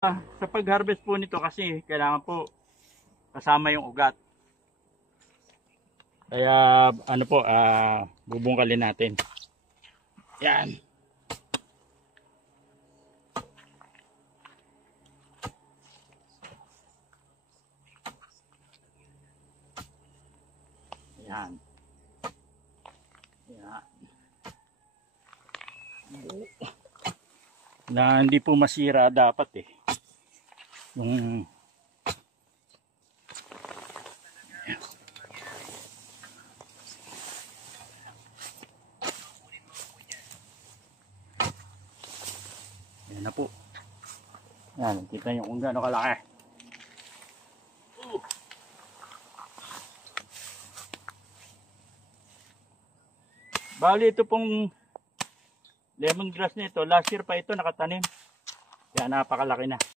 Sa pag-harvest po nito kasi kailangan po kasama yung ugat. Kaya ano po, bubungkalin natin. Yan. Yan. Yan. Na hindi po masira dapat eh. Yung yan na po. Yan, kita nyo kung gaano kalaki. Bali ito pong lemongrass na ito, last year pa ito nakatanim. Kaya napakalaki na.